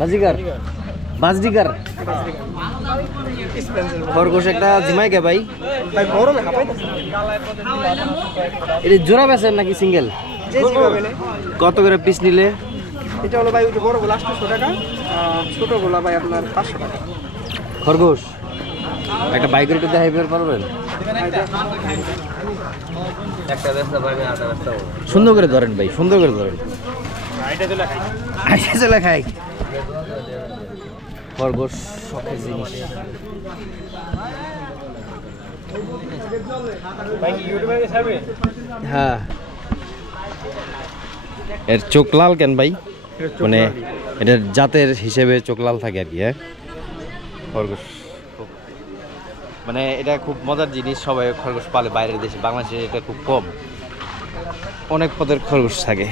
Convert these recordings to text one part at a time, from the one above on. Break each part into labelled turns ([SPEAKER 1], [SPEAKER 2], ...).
[SPEAKER 1] বাজিকার বাজডিকার খরগোশ একটা জিমাই কে ভাই
[SPEAKER 2] গরমে
[SPEAKER 1] এটা জোড়া নাকি সিঙ্গেল। কত করে পিস নিলে?
[SPEAKER 2] এটা হলো ভাই ওই যে বড়গুলো আটশোশো টাকা আর ছোটোগুলো ভাই আপনার পাঁচশো টাকা।
[SPEAKER 1] খরগোশ। একটা বাইকের একটু দেখাই বের পারবেন। সুন্দর করে ধরেন ভাই সুন্দর করে ধরেন। আইসা চলে খাই। খরগোশ শখের জিনিস। হ্যাঁ। এর চোখ লাল কেন ভাই? মানে এটার জাতের হিসেবে চোখ লাল থাকে আর কি হ্যাঁ? খরগোশ খুব- মানে এটা খুব মজার জিনিস সবাই খরগোশ পালে বাইরের দেশে বাংলাদেশে এটা খুব কম। অনেক পদের খরগোশ থাকে।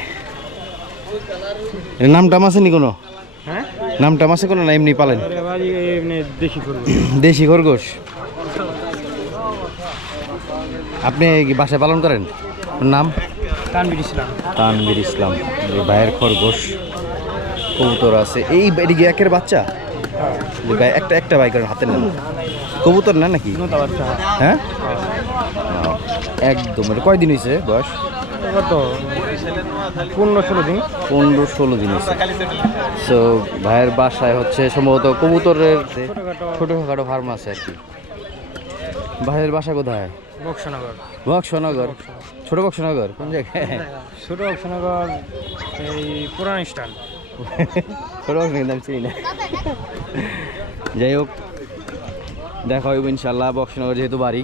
[SPEAKER 1] এর নাম টাম আছে নি কোনো?
[SPEAKER 2] হ্যাঁ?
[SPEAKER 1] নাম টাম আছে কোনো না এমনি পালেন? দেশি খরগোশ। আপনি বাসায় পালন করেন? নাম?
[SPEAKER 2] তানবির ইসলাম।
[SPEAKER 1] তানভীর ইসলাম। ভাইয়ের খরগোশ কবুতর আছে। এই এদিকে একের বাচ্চা? একটা একটা ভাই করেন হাতে নেন কবুতর না নাকি? হ্যাঁ? একদম। কয়দিন হয়েছে বয়স?
[SPEAKER 2] কত? পনেরো ষোলো দিন।
[SPEAKER 1] পনেরো ষোলো দিন সো ভাইয়ের বাসায় হচ্ছে সম্ভবত কবুতরের ছোটোখাটো ফার্ম আছে আর কি। ভাইয়ের বাসা কোথায়?
[SPEAKER 2] বক্সনগর।
[SPEAKER 1] বক্সনগর? ছোট বক্সনগর? কোন জায়গায়?
[SPEAKER 2] ছোট বক্সনগর এই পুরান স্টান।
[SPEAKER 1] ছোট বক্সনগর নাম চিনি না। যাই হোক দেখা হইব ইনশাল্লাহ বক্সনগর যেহেতু বাড়ি।